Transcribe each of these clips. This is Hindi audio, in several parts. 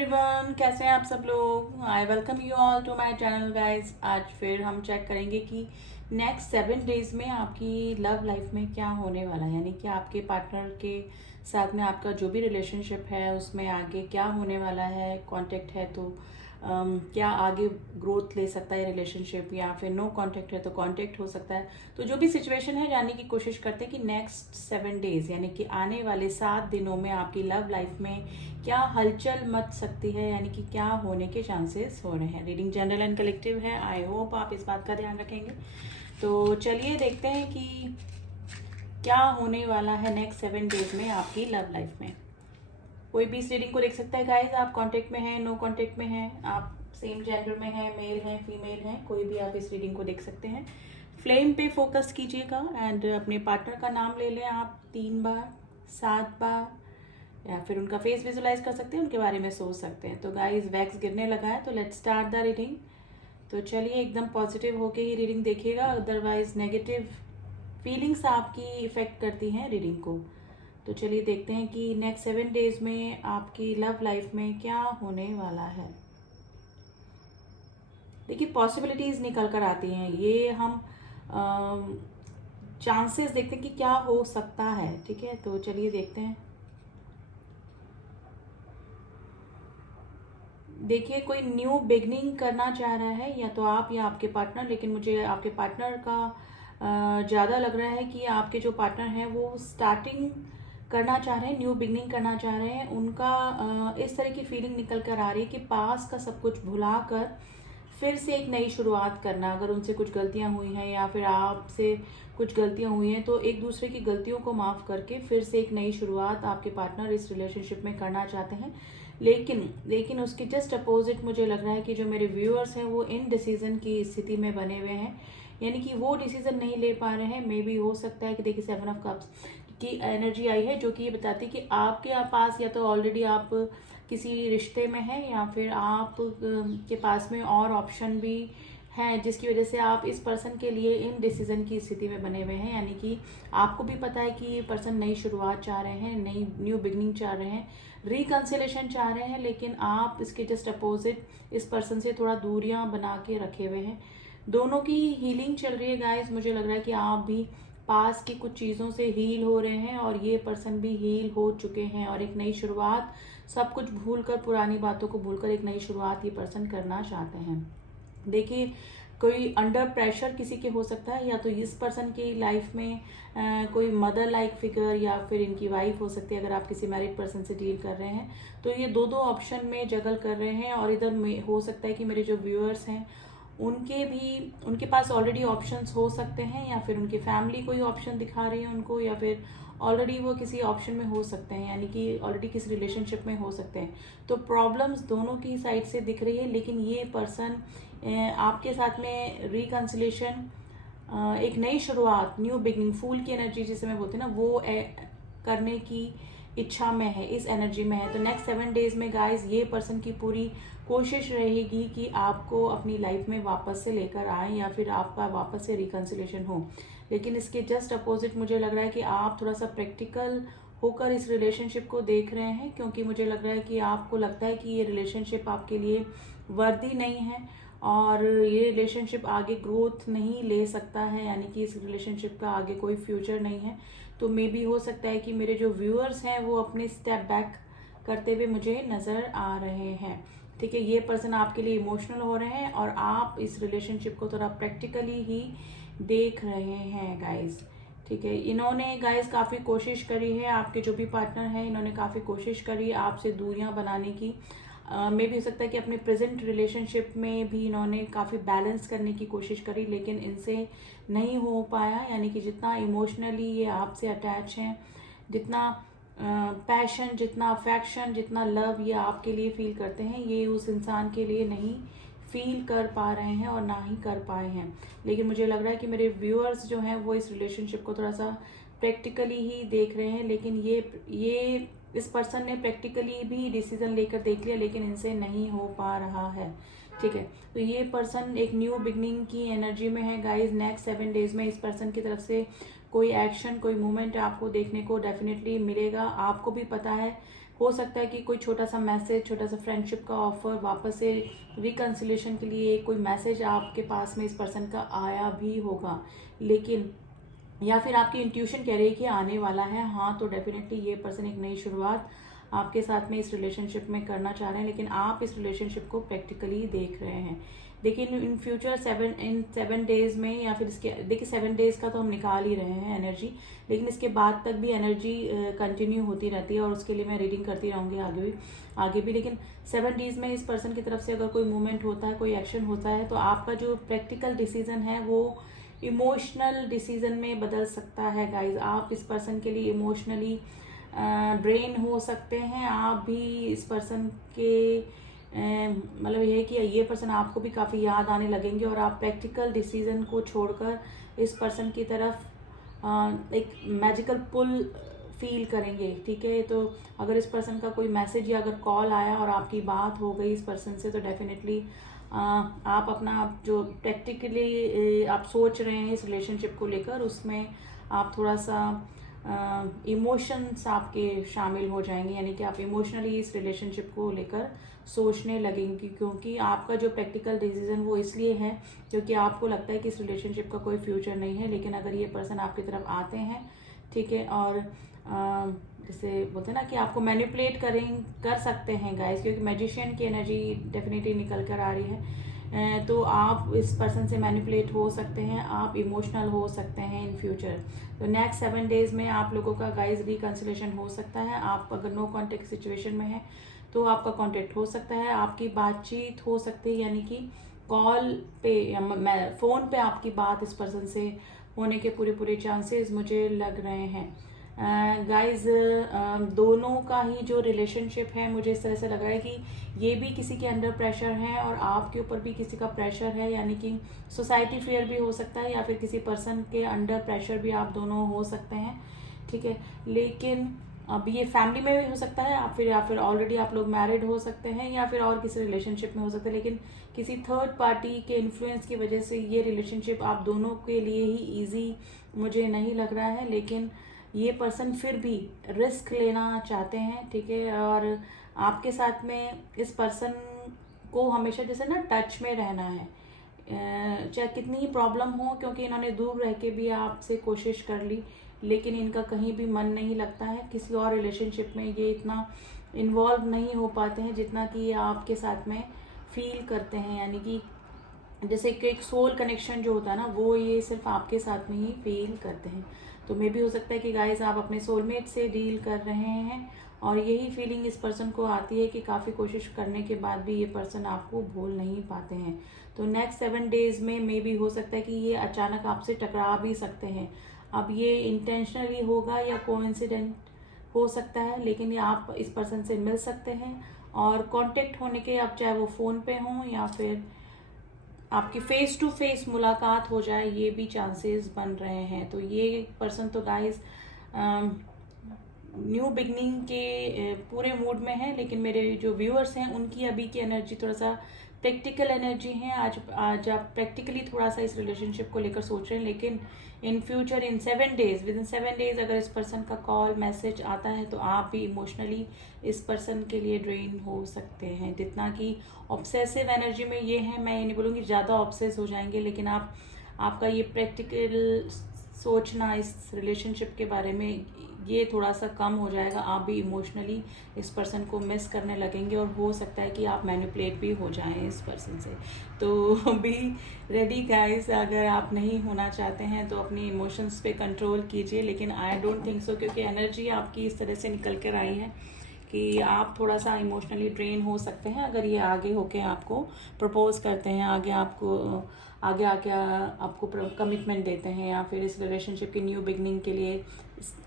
एवरीवन, कैसे हैं आप सब लोग। I welcome you all to my channel guys. आज फिर हम चेक करेंगे कि नेक्स्ट 7 डेज में आपकी लव लाइफ में क्या होने वाला है, यानी कि आपके पार्टनर के साथ में आपका जो भी रिलेशनशिप है उसमें आगे क्या होने वाला है। कांटेक्ट है तो क्या आगे ग्रोथ ले सकता है रिलेशनशिप, या फिर नो कांटेक्ट है तो कांटेक्ट हो सकता है। तो जो भी सिचुएशन है जानने की कोशिश करते हैं कि नेक्स्ट 7 डेज यानी कि आने वाले 7 दिनों में आपकी लव लाइफ में क्या हलचल मच सकती है, यानी कि क्या होने के चांसेस हो रहे हैं। रीडिंग जनरल एंड कलेक्टिव है। आई होप आप इस बात का ध्यान रखेंगे। तो चलिए देखते हैं कि क्या होने वाला है नेक्स्ट 7 डेज में आपकी लव लाइफ में। कोई भी इस रीडिंग को देख सकता है गाइज। आप कांटेक्ट में हैं, नो कांटेक्ट में हैं, आप सेम जेंडर में हैं, मेल हैं, फीमेल हैं, कोई भी आप इस रीडिंग को देख सकते हैं। फ्लेम पे फोकस कीजिएगा एंड अपने पार्टनर का नाम ले लें आप 3 बार, 7 बार, या फिर उनका फेस विजुलाइज कर सकते हैं, उनके बारे में सोच सकते हैं। तो गाइज वैक्स गिरने लगा है, तो लेट्स स्टार्ट द रीडिंग। तो चलिए एकदम पॉजिटिव होके ही रीडिंग देखिएगा, अदरवाइज नेगेटिव फीलिंग्स आपकी इफेक्ट करती हैं रीडिंग को। तो चलिए देखते हैं कि नेक्स्ट 7 डेज में आपकी लव लाइफ में क्या होने वाला है। देखिए पॉसिबिलिटीज निकल कर आती हैं, ये हम चांसेस देखते हैं कि क्या हो सकता है। ठीक है, तो चलिए देखते हैं। देखिए कोई न्यू बिगनिंग करना चाह रहा है, या तो आप या आपके पार्टनर, लेकिन मुझे आपके पार्टनर का ज़्यादा लग रहा है कि आपके जो पार्टनर हैं वो स्टार्टिंग करना चाह रहे हैं, न्यू बिगनिंग करना चाह रहे हैं। उनका इस तरह की फीलिंग निकल कर आ रही है कि पास का सब कुछ भुला कर फिर से एक नई शुरुआत करना। अगर उनसे कुछ गलतियां हुई हैं या फिर आपसे कुछ गलतियां हुई हैं तो एक दूसरे की गलतियों को माफ़ करके फिर से एक नई शुरुआत आपके पार्टनर इस रिलेशनशिप में करना चाहते हैं। लेकिन उसके जस्ट अपोजिट मुझे लग रहा है कि जो मेरे व्यूअर्स हैं वो इन डिसीजन की स्थिति में बने हुए हैं, यानी कि वो डिसीजन नहीं ले पा रहे हैं। मे बी हो सकता है कि देखिए 7 ऑफ कप्स की एनर्जी आई है जो कि ये बताती है कि आपके पास या तो ऑलरेडी आप किसी रिश्ते में हैं, या फिर आप के पास में और ऑप्शन भी हैं जिसकी वजह से आप इस पर्सन के लिए इन डिसीजन की स्थिति में बने हुए हैं। यानी कि आपको भी पता है कि ये पर्सन नई शुरुआत चाह रहे हैं, नई न्यू बिगनिंग चाह रहे हैं, रिकन्सिलेशन चाह रहे हैं, लेकिन आप इसके जस्ट अपोजिट इस पर्सन से थोड़ा दूरियां बना के रखे हुए हैं। दोनों की हीलिंग चल रही है गाइस। मुझे लग रहा है कि आप भी पास की कुछ चीज़ों से हील हो रहे हैं और ये पर्सन भी हील हो चुके हैं, और एक नई शुरुआत, सब कुछ भूलकर, पुरानी बातों को भूलकर एक नई शुरुआत ये पर्सन करना चाहते हैं। देखिए कोई अंडर प्रेशर किसी के हो सकता है, या तो इस पर्सन की लाइफ में कोई मदर लाइक फिगर या फिर इनकी वाइफ हो सकती है। अगर आप किसी मैरिड पर्सन से डील कर रहे हैं तो ये दो दो ऑप्शन में जगल कर रहे हैं, और इधर में हो सकता है कि मेरे जो व्यूअर्स हैं उनके पास ऑलरेडी ऑप्शंस हो सकते हैं, या फिर उनकी फैमिली कोई ऑप्शन दिखा रही है उनको, या फिर ऑलरेडी वो किसी ऑप्शन में हो सकते हैं, यानी कि ऑलरेडी किसी रिलेशनशिप में हो सकते हैं। तो प्रॉब्लम्स दोनों की साइड से दिख रही है, लेकिन ये पर्सन आपके साथ में रिकन्सिलेशन, एक नई शुरुआत, न्यू बिगनिंग, फूल की एनर्जी जिसे मैं बोलती हूँ ना, वो करने की इच्छा में है, इस एनर्जी में है। तो नेक्स्ट 7 डेज में गाइस ये पर्सन की पूरी कोशिश रहेगी कि आपको अपनी लाइफ में वापस से लेकर आए, या फिर आपका वापस से रिकन्सिलेशन हो। लेकिन इसके जस्ट अपोजिट मुझे लग रहा है कि आप थोड़ा सा प्रैक्टिकल होकर इस रिलेशनशिप को देख रहे हैं, क्योंकि मुझे लग रहा है कि आपको लगता है कि ये रिलेशनशिप आपके लिए वर्दी नहीं है, और ये रिलेशनशिप आगे ग्रोथ नहीं ले सकता है, यानी कि इस रिलेशनशिप का आगे कोई फ्यूचर नहीं है। तो मे बी हो सकता है कि मेरे जो व्यूअर्स हैं वो अपने स्टेप बैक करते हुए मुझे नज़र आ रहे हैं। ठीक है, ये पर्सन आपके लिए इमोशनल हो रहे हैं, और आप इस रिलेशनशिप को थोड़ा प्रैक्टिकली ही देख रहे हैं गाइज। ठीक है, इन्होंने गाइज काफ़ी कोशिश करी है, आपके जो भी पार्टनर हैं इन्होंने काफ़ी कोशिश करी आपसे दूरियां बनाने की। मे भी हो सकता है कि अपने प्रेजेंट रिलेशनशिप में भी इन्होंने काफ़ी बैलेंस करने की कोशिश करी, लेकिन इनसे नहीं हो पाया। यानी कि जितना इमोशनली ये आपसे अटैच हैं, जितना पैशन, जितना अफेक्शन, जितना लव ये आपके लिए फील करते हैं, ये उस इंसान के लिए नहीं फील कर पा रहे हैं और ना ही कर पाए हैं। लेकिन मुझे लग रहा है कि मेरे व्यूअर्स जो हैं वो इस रिलेशनशिप को थोड़ा सा प्रैक्टिकली ही देख रहे हैं, लेकिन ये इस पर्सन ने प्रैक्टिकली भी डिसीजन लेकर देख लिया, लेकिन इनसे नहीं हो पा रहा है। ठीक है, तो ये पर्सन एक न्यू बिगनिंग की एनर्जी में है गाइज। नेक्स्ट 7 डेज में इस पर्सन की तरफ से कोई एक्शन, कोई मूवमेंट आपको देखने को डेफिनेटली मिलेगा। आपको भी पता है हो सकता है कि कोई छोटा सा मैसेज, छोटा सा फ्रेंडशिप का ऑफर, वापस से रिकन्सिलेशन के लिए कोई मैसेज आपके पास में इस पर्सन का आया भी होगा, लेकिन या फिर आपकी इंट्यूशन कह रही है कि आने वाला है। हाँ, तो डेफिनेटली ये पर्सन एक नई शुरुआत आपके साथ में इस रिलेशनशिप में करना चाह रहे हैं, लेकिन आप इस रिलेशनशिप को प्रैक्टिकली देख रहे हैं। देखिए इन फ्यूचर 7 डेज में, या फिर इसके देखिए 7 डेज का तो हम निकाल ही रहे हैं एनर्जी, लेकिन इसके बाद तक भी एनर्जी कंटिन्यू होती रहती है और उसके लिए मैं रीडिंग करती रहूँगी आगे भी। लेकिन 7 डेज में इस पर्सन की तरफ से अगर कोई मूवमेंट होता है, कोई एक्शन होता है, तो आपका जो प्रैक्टिकल डिसीजन है वो इमोशनल डिसीजन में बदल सकता है गाइज। आप इस पर्सन के लिए इमोशनली ड्रेन हो सकते हैं। आप भी इस पर्सन के मतलब ये है कि ये पर्सन आपको भी काफ़ी याद आने लगेंगे और आप प्रैक्टिकल डिसीजन को छोड़कर इस पर्सन की तरफ एक मैजिकल पुल फील करेंगे। ठीक है, तो अगर इस पर्सन का कोई मैसेज या अगर कॉल आया और आपकी बात हो गई इस पर्सन से, तो डेफिनेटली आप अपना जो प्रैक्टिकली आप सोच रहे हैं इस रिलेशनशिप को लेकर, उसमें आप थोड़ा सा इमोशंस आपके शामिल हो जाएंगे, यानी कि आप इमोशनली इस रिलेशनशिप को लेकर सोचने लगेंगे, क्योंकि आपका जो प्रैक्टिकल डिसीजन वो इसलिए है क्योंकि आपको लगता है कि इस रिलेशनशिप का कोई फ्यूचर नहीं है। लेकिन अगर ये पर्सन आपकी तरफ आते हैं, ठीक है, और जैसे बोलते हैं ना कि आपको मैनिपुलेट कर सकते हैं गाइस, क्योंकि मैजिशियन की एनर्जी डेफिनेटली निकल कर आ रही है, तो आप इस पर्सन से मैनिपुलेट हो सकते हैं, आप इमोशनल हो सकते हैं इन फ्यूचर। तो नेक्स्ट 7 डेज में आप लोगों का गाइस रिकंसिलेशन हो सकता है। आप अगर नो कॉन्टेक्ट सिचुएशन में है तो आपका कॉन्टेक्ट हो सकता है, आपकी बातचीत हो सकती है, यानी कि कॉल पे या फ़ोन पे आपकी बात इस पर्सन से होने के पूरे चांसेस मुझे लग रहे हैं। गाइज दोनों का ही जो रिलेशनशिप है, मुझे इस तरह से लग रहा है कि ये भी किसी के अंडर प्रेशर है और आपके ऊपर भी किसी का प्रेशर है, यानी कि सोसाइटी फेयर भी हो सकता है या फिर किसी पर्सन के अंडर प्रेशर भी आप दोनों हो सकते हैं। ठीक है, लेकिन अब ये फैमिली में भी हो सकता है, आप या फिर ऑलरेडी आप लोग मैरिड हो सकते हैं या फिर और किसी रिलेशनशिप में हो सकते हैं, लेकिन किसी थर्ड पार्टी के इन्फ्लुएंस की वजह से ये रिलेशनशिप आप दोनों के लिए ही ईजी मुझे नहीं लग रहा है। लेकिन ये पर्सन फिर भी रिस्क लेना चाहते हैं, ठीक है, और आपके साथ में इस पर्सन को हमेशा जैसे ना टच में रहना है, चाहे कितनी ही प्रॉब्लम हो, क्योंकि इन्होंने दूर रह के भी आपसे कोशिश कर ली, लेकिन इनका कहीं भी मन नहीं लगता है किसी और रिलेशनशिप में। ये इतना इन्वॉल्व नहीं हो पाते हैं जितना कि ये आपके साथ में फील करते हैं, यानी कि जैसे कि एक सोल कनेक्शन जो होता है ना, वो ये सिर्फ आपके साथ में ही फील करते हैं। तो मे भी हो सकता है कि गाइस आप अपने सोलमेट से डील कर रहे हैं और यही फीलिंग इस पर्सन को आती है कि काफ़ी कोशिश करने के बाद भी ये पर्सन आपको भूल नहीं पाते हैं। तो नेक्स्ट 7 डेज में मे भी हो सकता है कि ये अचानक आपसे टकरा भी सकते हैं। अब ये इंटेंशनली होगा या कोइंसिडेंट हो सकता है, लेकिन ये आप इस पर्सन से मिल सकते हैं और कांटेक्ट होने के, अब चाहे वो फ़ोन पे हों या फिर आपकी फेस टू फेस मुलाकात हो जाए, ये भी चांसेस बन रहे हैं। तो ये पर्सन तो गाइस न्यू बिगनिंग के पूरे मूड में है, लेकिन मेरे जो व्यूअर्स हैं उनकी अभी की एनर्जी थोड़ा सा प्रैक्टिकल एनर्जी है। आज आप प्रैक्टिकली थोड़ा सा इस रिलेशनशिप को लेकर सोच रहे हैं, लेकिन in future in 7 days, with in 7 days अगर इस पर्सन का कॉल मैसेज आता है तो आप भी इमोशनली इस पर्सन के लिए ड्रेन हो सकते हैं। जितना कि ऑब्सेसिव एनर्जी में ये है, मैं ये नहीं बोलूँगी ज़्यादा ऑब्सेस हो जाएंगे, लेकिन आपका ये प्रैक्टिकल सोचना इस रिलेशनशिप के बारे में ये थोड़ा सा कम हो जाएगा। आप भी इमोशनली इस पर्सन को मिस करने लगेंगे और हो सकता है कि आप मैनिपुलेट भी हो जाएं इस पर्सन से। तो बी रेडी गाइस, अगर आप नहीं होना चाहते हैं तो अपनी इमोशंस पे कंट्रोल कीजिए, लेकिन आई डोंट थिंक सो, क्योंकि एनर्जी आपकी इस तरह से निकल कर आई है कि आप थोड़ा सा इमोशनली ड्रेन हो सकते हैं अगर ये आगे होके आपको प्रपोज करते हैं, आगे आके आपको कमिटमेंट देते हैं या फिर इस रिलेशनशिप की न्यू बिगनिंग के लिए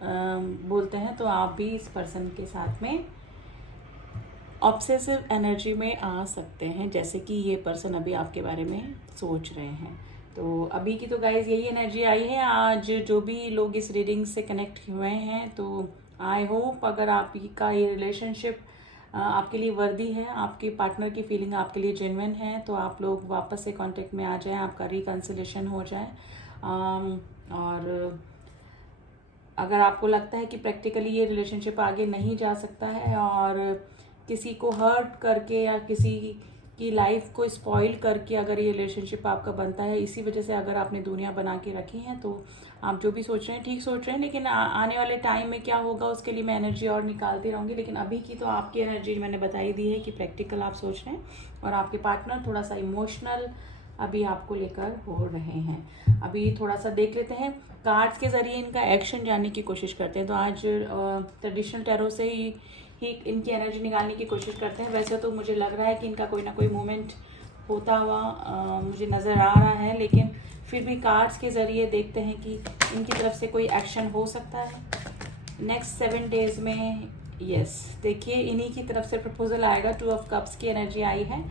बोलते हैं, तो आप भी इस पर्सन के साथ में ऑब्सेसिव एनर्जी में आ सकते हैं, जैसे कि ये पर्सन अभी आपके बारे में सोच रहे हैं। तो अभी की तो गाइज यही एनर्जी आई है। आज जो भी लोग इस रीडिंग से कनेक्ट हुए हैं, तो आई होप अगर आपका ये रिलेशनशिप आपके लिए वर्दी है, आपके पार्टनर की फीलिंग आपके लिए जेन्युइन है, तो आप लोग वापस से कांटेक्ट में आ जाएं, आपका रिकंसिलेशन हो जाए। और अगर आपको लगता है कि प्रैक्टिकली ये रिलेशनशिप आगे नहीं जा सकता है और किसी को हर्ट करके या किसी की लाइफ को स्पॉइल करके अगर ये रिलेशनशिप आपका बनता है, इसी वजह से अगर आपने दुनिया बना के रखी है, तो आप जो भी सोच रहे हैं ठीक सोच रहे हैं। लेकिन आने वाले टाइम में क्या होगा उसके लिए मैं एनर्जी और निकालती रहूँगी। लेकिन अभी की तो आपकी एनर्जी मैंने बताई दी है कि प्रैक्टिकल आप सोच रहे हैं और आपके पार्टनर थोड़ा सा इमोशनल अभी आपको लेकर हो रहे हैं। अभी थोड़ा सा देख लेते हैं, कार्ड्स के जरिए इनका एक्शन जानने की कोशिश करते हैं। तो आज ट्रेडिशनल टैरो से ही इनकी एनर्जी निकालने की कोशिश करते हैं। वैसे तो मुझे लग रहा है कि इनका कोई ना कोई मूवमेंट होता हुआ मुझे नज़र आ रहा है, लेकिन फिर भी कार्ड्स के ज़रिए देखते हैं कि इनकी तरफ से कोई एक्शन हो सकता है नेक्स्ट 7 डेज में। यस, देखिए इन्हीं की तरफ से प्रपोजल आएगा। 2 ऑफ कप्स की एनर्जी आई है।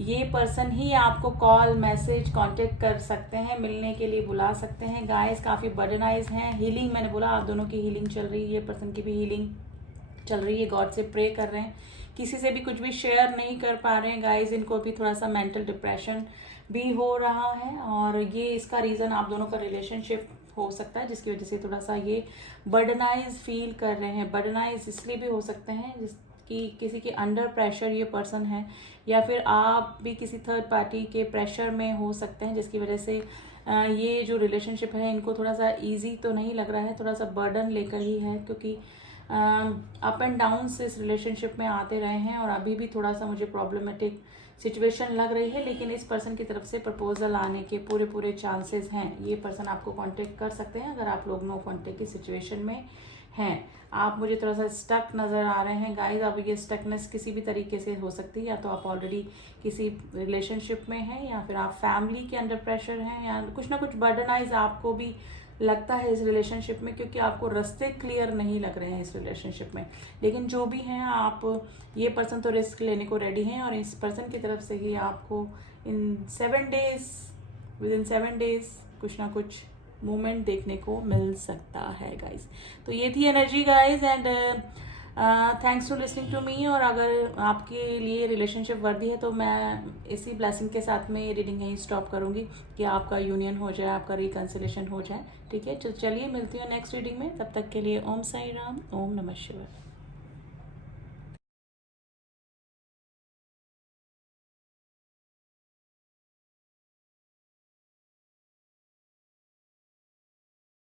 ये पर्सन ही आपको कॉल, मैसेज, कांटेक्ट कर सकते हैं, मिलने के लिए बुला सकते हैं। गाइस काफ़ी बर्डनाइज हैं। हीलिंग, मैंने बोला आप दोनों की हीलिंग चल रही है, ये पर्सन की भी हीलिंग चल रही है। गॉड से प्रे कर रहे हैं, किसी से भी कुछ भी शेयर नहीं कर पा रहे हैं गाइस। इनको भी थोड़ा सा मेंटल डिप्रेशन भी हो रहा है और ये इसका रीज़न आप दोनों का रिलेशनशिप हो सकता है, जिसकी वजह से थोड़ा सा ये बर्डनाइज फील कर रहे हैं। बर्डनाइज इसलिए भी हो सकते हैं कि किसी के अंडर प्रेशर ये पर्सन है, या फिर आप भी किसी थर्ड पार्टी के प्रेशर में हो सकते हैं, जिसकी वजह से ये जो रिलेशनशिप है इनको थोड़ा सा इजी तो नहीं लग रहा है, थोड़ा सा बर्डन लेकर ही है। क्योंकि अप एंड डाउन से इस रिलेशनशिप में आते रहे हैं और अभी भी थोड़ा सा मुझे प्रॉब्लमेटिक सिचुएशन लग रही है। लेकिन इस पर्सन की तरफ से प्रपोजल आने के पूरे चांसेस हैं। ये पर्सन आपको कांटेक्ट कर सकते हैं अगर आप लोग नो कांटेक्ट की सिचुएशन में हैं। आप मुझे थोड़ा सा स्टक नज़र आ रहे हैं गाइस। अब ये स्टकनेस किसी भी तरीके से हो सकती है, या तो आप ऑलरेडी किसी रिलेशनशिप में हैं, या फिर आप फैमिली के अंडर प्रेशर हैं, या कुछ ना कुछ बर्डनाइज आपको भी लगता है इस रिलेशनशिप में, क्योंकि आपको रास्ते क्लियर नहीं लग रहे हैं इस रिलेशनशिप में। लेकिन जो भी हैं आप, ये पर्सन तो रिस्क लेने को रेडी हैं और इस पर्सन की तरफ से ही आपको इन 7 डेज, विद इन 7 डेज कुछ ना कुछ मूवमेंट देखने को मिल सकता है गाइज। तो ये थी energy guys, and thanks to listening to me. और अगर आपके लिए रिलेशनशिप वर्दी है तो मैं इसी ब्लेसिंग के साथ में ये रीडिंग यहीं स्टॉप करूंगी कि आपका यूनियन हो जाए, आपका रिकन्सिलेशन हो जाए। ठीक है, चलिए मिलती हूँ नेक्स्ट रीडिंग में। तब तक के लिए ओम साई राम, ओम नमः शिवाय।